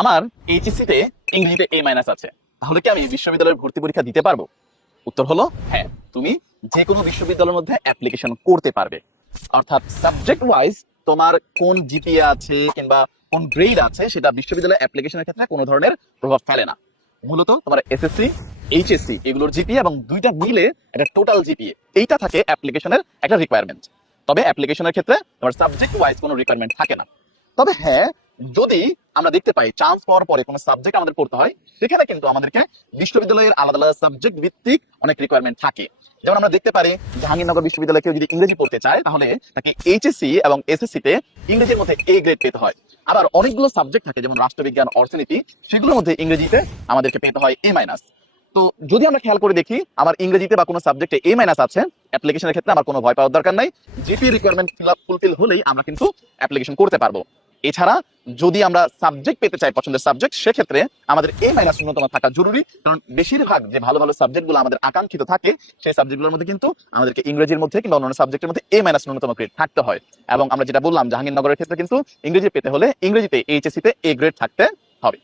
আমার এইচএসসি তে ইংরেজিতে A মাইনাস আছে, তাহলে কি আমি বিশ্ববিদ্যালয়ের ভর্তি পরীক্ষা দিতে পারবো? উত্তর হলো হ্যাঁ, তুমি যে কোনো বিশ্ববিদ্যালয়ের মধ্যে অ্যাপ্লিকেশন করতে পারবে। অর্থাৎ সাবজেক্ট ওয়াইজ তোমার কোন জিপিএ আছে কিংবা কোন গ্রেড আছে সেটা বিশ্ববিদ্যালয় অ্যাপ্লিকেশনের ক্ষেত্রে কোনো ধরনের প্রভাব ফেলে না। মূলত তোমার এসএসসি, এইচএসসি এগুলোর জিপিএ এবং দুইটা মিলে একটা টোটাল জিপিএ, এইটা থাকে অ্যাপ্লিকেশনের একটা রিকোয়ারমেন্ট। তবে অ্যাপ্লিকেশনের ক্ষেত্রে তোমার সাবজেক্ট ওয়াইজ কোনো রিকোয়ারমেন্ট থাকে না। তবে হ্যাঁ, যদি আমরা দেখতে পাই চান্স পাওয়ার পরে কোনো সাবজেক্ট আমাদের পড়তে হয়, সেখানে কিন্তু আমাদেরকে বিশ্ববিদ্যালয়ের আলাদা আলাদা সাবজেক্ট ভিত্তিক অনেক রিকোয়ারমেন্ট থাকে। যেমন আমরা দেখতে পারি জাহাঙ্গীরনগর বিশ্ববিদ্যালয়ে কেউ যদি ইংরেজি পড়তে চায় তাহলে তাকে এইচএসসি এবং এসএসসি তে ইংরেজির মধ্যে A গ্রেড পেতে হয়। আবার অনেকগুলো সাবজেক্ট থাকে যেমন রাষ্ট্রবিজ্ঞান, অর্থনীতি, সেগুলোর মধ্যে ইংরেজিতে আমাদেরকে পেতে হয় A মাইনাস। তো যদি আমরা খেয়াল করে দেখি আমার ইংরেজিতে বা কোনো সাবজেক্টে A মাইনাস আছে, অ্যাপ্লিকেশনের ক্ষেত্রে আমার কোনো ভয় পাওয়ার দরকার নাই। জিপি রিকোয়ারমেন্ট ফুলফিল হলেই আমরা কিন্তু অ্যাপ্লিকেশন করতে পারবো। এছাড়া যদি আমরা সাবজেক্ট পেতে চাই, পছন্দের সাবজেক্ট, সেক্ষেত্রে আমাদের A মাইনাস ন্যূনতম থাকা জরুরি। কারণ বেশিরভাগ যে ভালো ভালো সাবজেক্টগুলো আমাদের আকাঙ্ক্ষিত থাকে সেই সাবজেক্টগুলোর মধ্যে কিন্তু আমাদেরকে ইংরেজির মধ্যে কিংবা অন্যান্য সাবজেক্টের মধ্যে A মাইনাস ন্যূনতম গ্রেড থাকতে হয়। এবং আমরা যেটা বললাম জাহাঙ্গীরনগরের ক্ষেত্রে কিন্তু ইংরেজি পেতে হলে ইংরেজিতে এইচএসসি তে A গ্রেড থাকতে হবে।